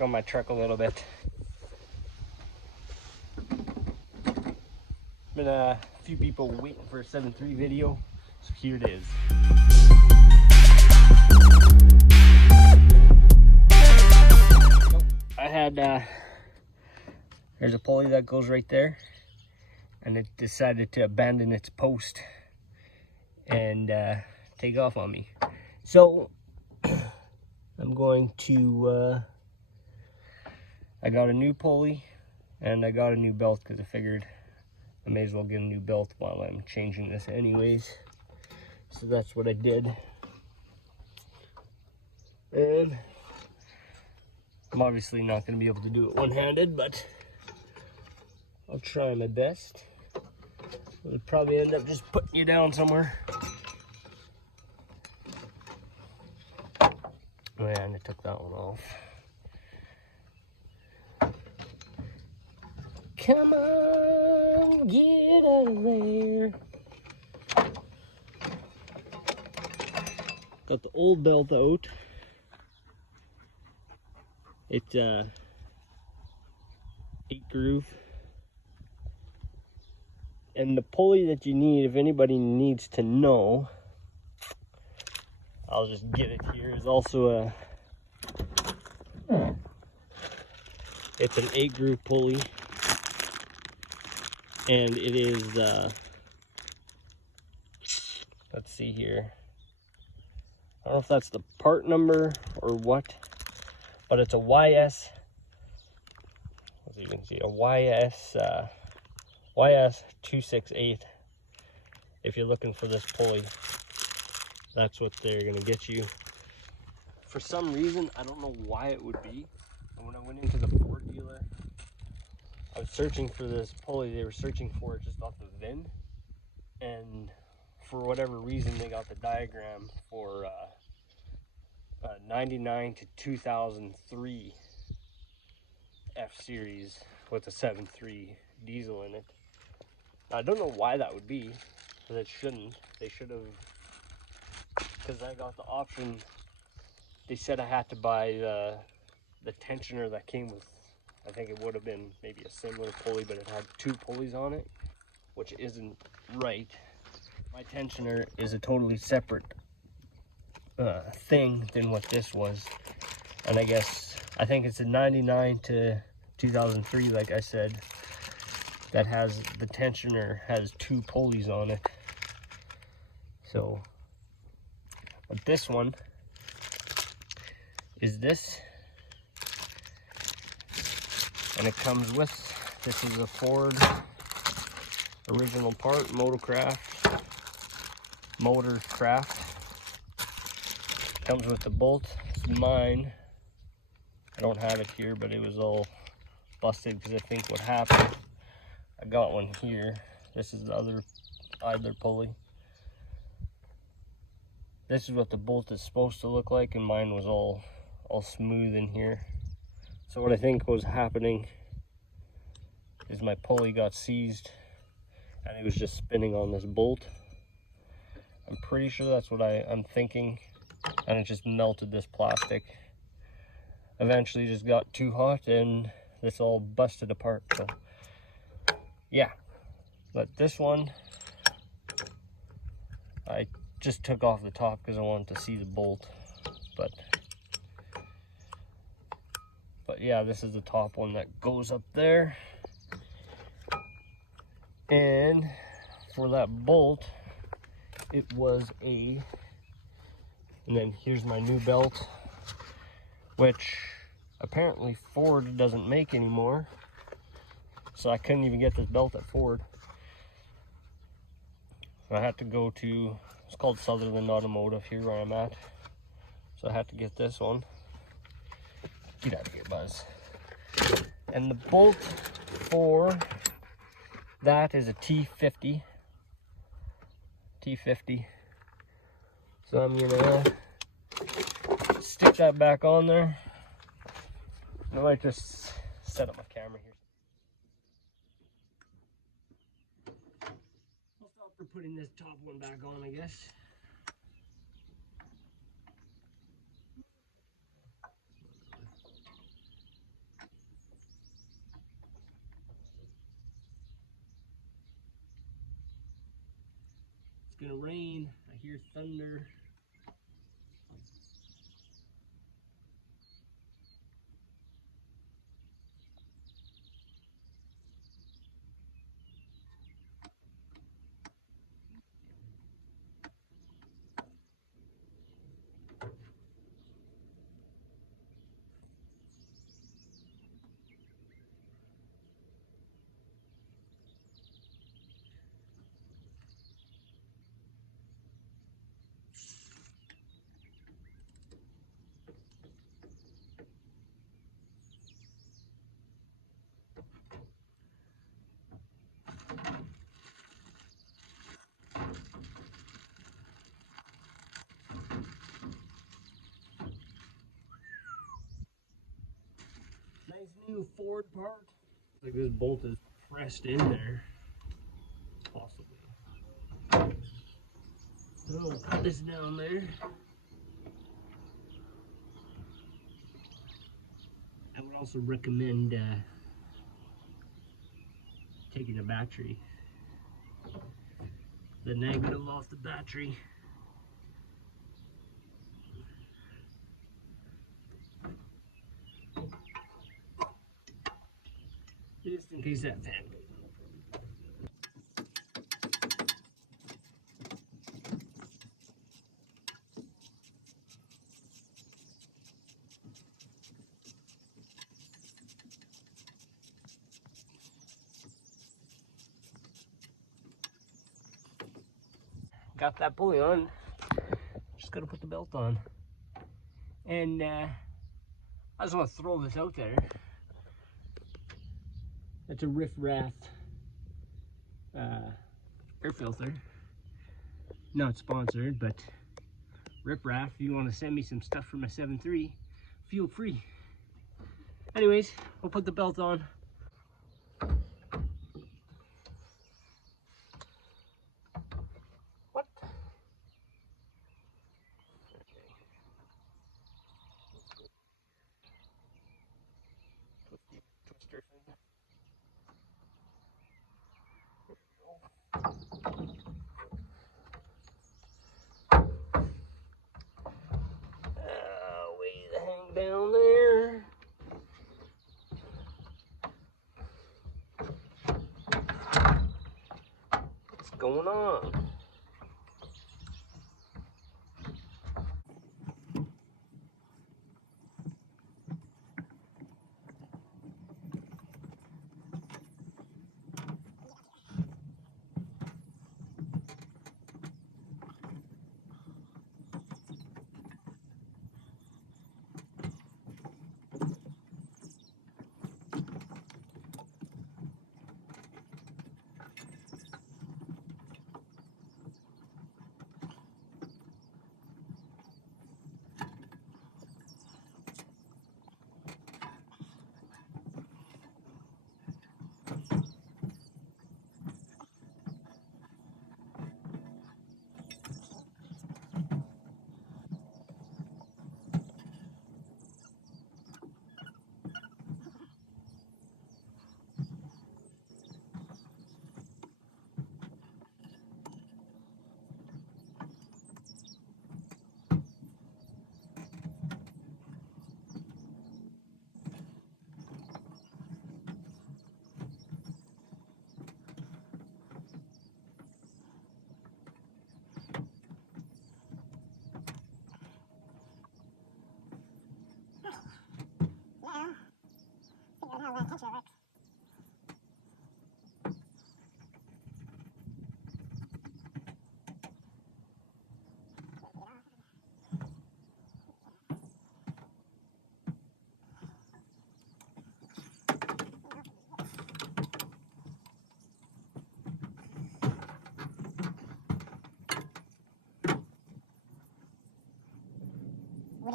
On my truck a little bit. Been a few people waiting for a 7.3 video, so here it is. I had there's a pulley that goes right there, and it decided to abandon its post and take off on me. So I'm going to I got a new pulley and I got a new belt because I figured I may as well get a new belt while I'm changing this anyways. So that's what I did. And I'm obviously not going to be able to do it one-handed, but I'll try my best. It'll probably end up just putting you down somewhere. Oh yeah, and I took that one off. Come on, get out of there. Got the old belt out. It's 8 groove. And the pulley that you need, if anybody needs to know, I'll just get it here, is also it's an 8 groove pulley. And it is, let's see here. I don't know if that's the part number or what, but it's a YS, as you can see, a YS 268. If you're looking for this pulley, that's what they're gonna get you. For some reason, I don't know why it would be, but when I went into the Ford dealer, I was searching for this pulley. They were searching for it just off the VIN, and for whatever reason they got the diagram for 99 to 2003 F series with a 7.3 diesel in it. I don't know why that would be, because it shouldn't. They should have, because I got the option. They said I had to buy the tensioner that came with, I think it would have been maybe a similar pulley, but it had 2 pulleys on it, which isn't right. My tensioner is a totally separate thing than what this was. And I think it's a 99 to 2003, like I said, that has the tensioner has 2 pulleys on it. So, but this one is this. And it comes with, this is a Ford original part, Motorcraft. Comes with the bolt. It's mine. I don't have it here, but it was all busted because I think what happened, I got one here. This is the other idler pulley. This is what the bolt is supposed to look like, and mine was all smooth in here. So what I think was happening is my pulley got seized and it was just spinning on this bolt. I'm pretty sure that's what I'm thinking, and it just melted this plastic. Eventually just got too hot and this all busted apart. So yeah, but this one I just took off the top because I wanted to see the bolt, but yeah, this is the top one that goes up there. And for that bolt, it was and then here's my new belt, which apparently Ford doesn't make anymore. So I couldn't even get this belt at Ford. So I had to go to, it's called Sutherland Automotive here where I'm at. So I had to get this one. Get out of here, Buzz. And the bolt for That is a T50. So I'm gonna stick that back on there. I might just set up my camera here. I'll stop for putting this top one back on, I guess. It's gonna rain. I hear thunder. Nice new Ford part. Like this bolt is pressed in there. Possibly. So I'll put this down there. I would also recommend taking the battery, the negative off the battery. Just in case that fan goes out. Got that pulley on. Just gotta put the belt on. And I just want to throw this out there. It's a Riff Raff air filter. Not sponsored, but Riff Raff, if you want to send me some stuff for my 7.3, feel free. Anyways, we'll put the belt on. What? Twister thing. Way to hang down there. What's going on?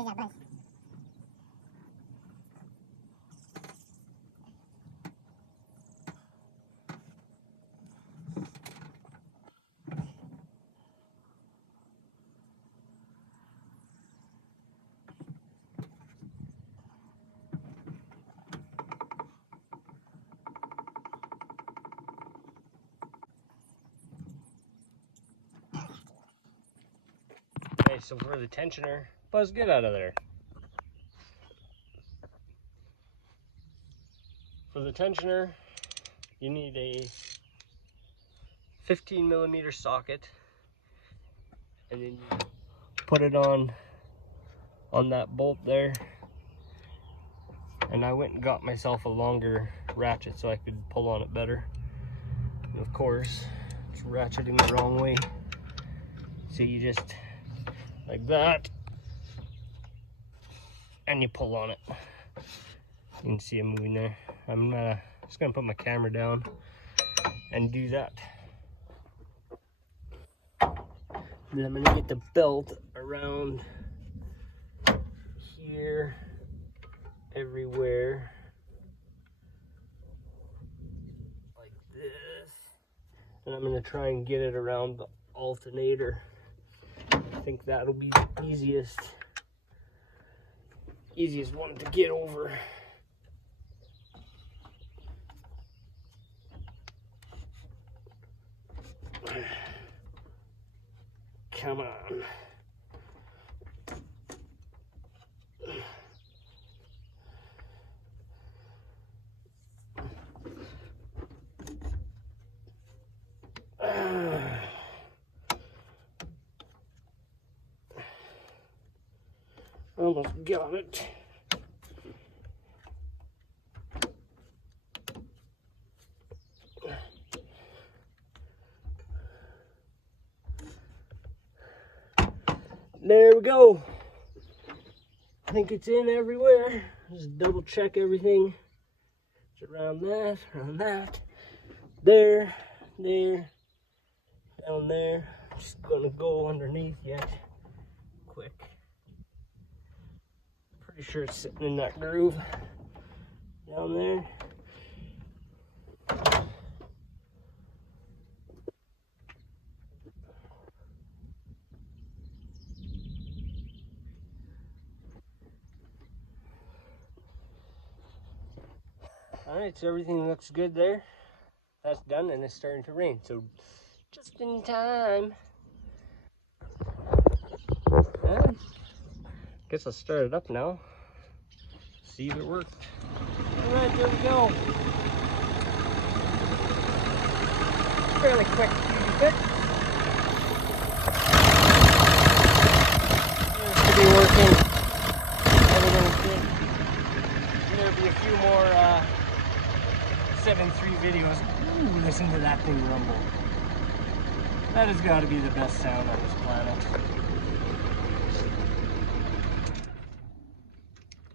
Okay, so for the tensioner, buzz, get out of there. For the tensioner, you need a 15mm socket, and then you put it on that bolt there. And I went and got myself a longer ratchet so I could pull on it better. And of course, it's ratcheting the wrong way. So you just, like that, and you pull on it. You can see it moving there. I'm just gonna put my camera down and do that. Then I'm gonna get the belt around here, everywhere, like this. And I'm gonna try and get it around the alternator. I think that'll be the easiest one to get over. Come on. Almost got it. There we go. I think it's in everywhere. Just double check everything. It's around that, there, down there. Just gonna go underneath yet. Quick. Pretty sure it's sitting in that groove down there. Alright, so everything looks good there. That's done, and it's starting to rain, so just in time. Guess I'll start it up now. See if it worked. Alright, there we go. Fairly quick, easy fit. Seems to be working. Everything's good. There'll be a few more 7.3 videos. Ooh, listen to that thing rumble. That has got to be the best sound on this planet.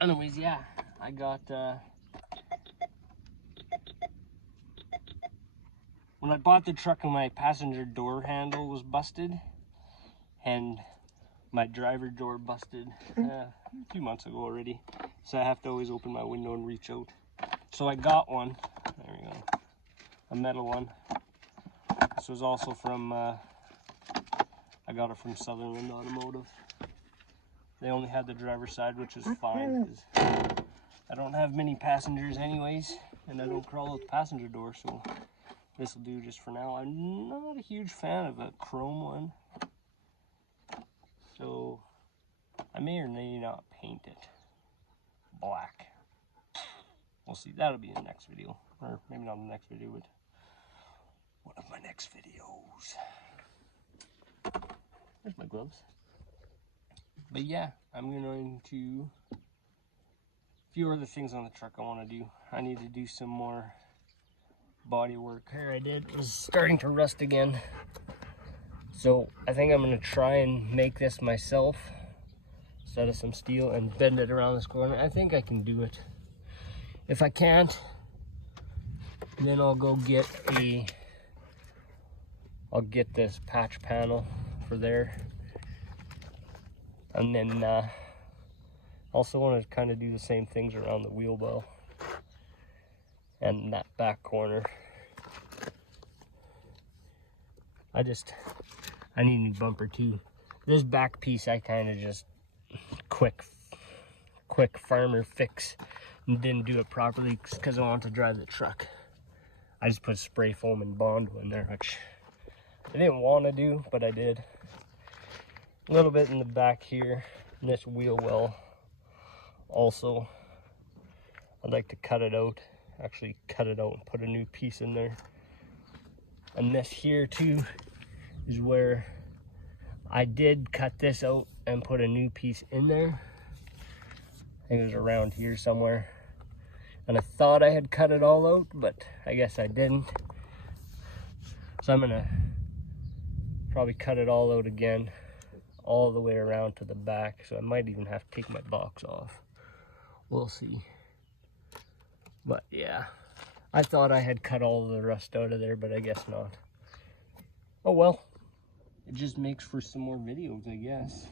Anyways, yeah, I got, when I bought the truck, my passenger door handle was busted, and my driver door busted a few months ago already, so I have to always open my window and reach out. So I got one, there we go, a metal one. This was also from, I got it from Sutherland Automotive. They only had the driver's side, which is fine, because I don't have many passengers anyways, and I don't crawl out the passenger door, so this will do just for now. I'm not a huge fan of a chrome one, so I may or may not paint it black. We'll see. That'll be in the next video, or maybe not in the next video, but one of my next videos. There's my gloves. But yeah, I'm going to, a few other things on the truck I want to do. I need to do some more body work. Here I did, it was starting to rust again. So I think I'm going to try and make this myself. Set of some steel and bend it around this corner. I think I can do it. If I can't, then I'll go get this patch panel for there. And then Also want to kind of do the same things around the wheel well and that back corner. I need a new bumper too. This back piece I kind of just quick farmer fix and didn't do it properly because I wanted to drive the truck. I just put spray foam and Bondo in there, which I didn't want to do, but I did. A little bit in the back here, and this wheel well also. I'd like to cut it out, actually cut it out and put a new piece in there. And this here too is where I did cut this out and put a new piece in there. I think it was around here somewhere. And I thought I had cut it all out, but I guess I didn't. So I'm gonna probably cut it all out again, all the way around to the back. So I might even have to take my box off. We'll see. But yeah, I thought I had cut all the rust out of there, but I guess not. Oh well, it just makes for some more videos, I guess.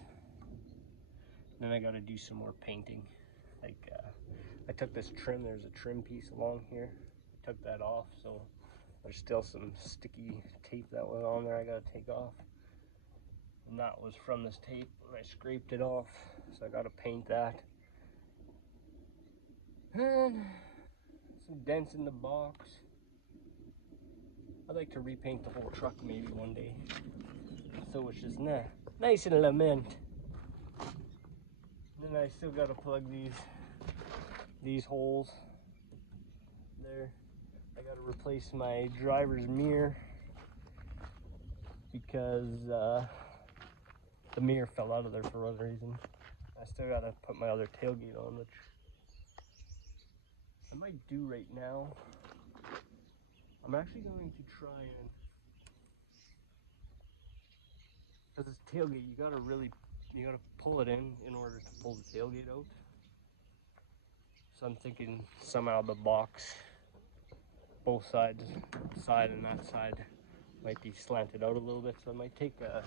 Then I gotta do some more painting. Like, I took this trim, there's a trim piece along here. I took that off, so there's still some sticky tape that was on there I gotta take off. And that was from this tape, and I scraped it off, so I gotta paint that. And some dents in the box. I'd like to repaint the whole truck maybe one day. So it's just nice and lament. Then I still gotta plug these holes there. I gotta replace my driver's mirror because the mirror fell out of there for one reason. I still gotta put my other tailgate on, which I might do right now. I'm actually going to try and, because this tailgate, you gotta pull it in order to pull the tailgate out. So I'm thinking somehow the box, both sides, side and that side, might be slanted out a little bit. So I might take a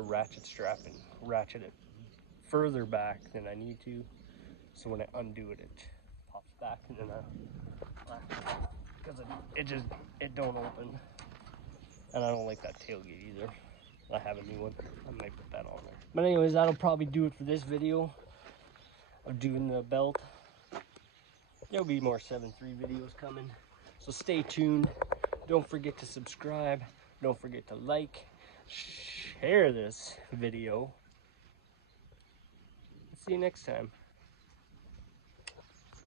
ratchet strap and ratchet it further back than I need to. So when I undo it, it pops back, and then because it don't open, and I don't like that tailgate either. I have a new one. I might put that on there. But anyways, that'll probably do it for this video of doing the belt. There'll be more 7.3 videos coming, so stay tuned. Don't forget to subscribe. Don't forget to like, share this video. See you next time.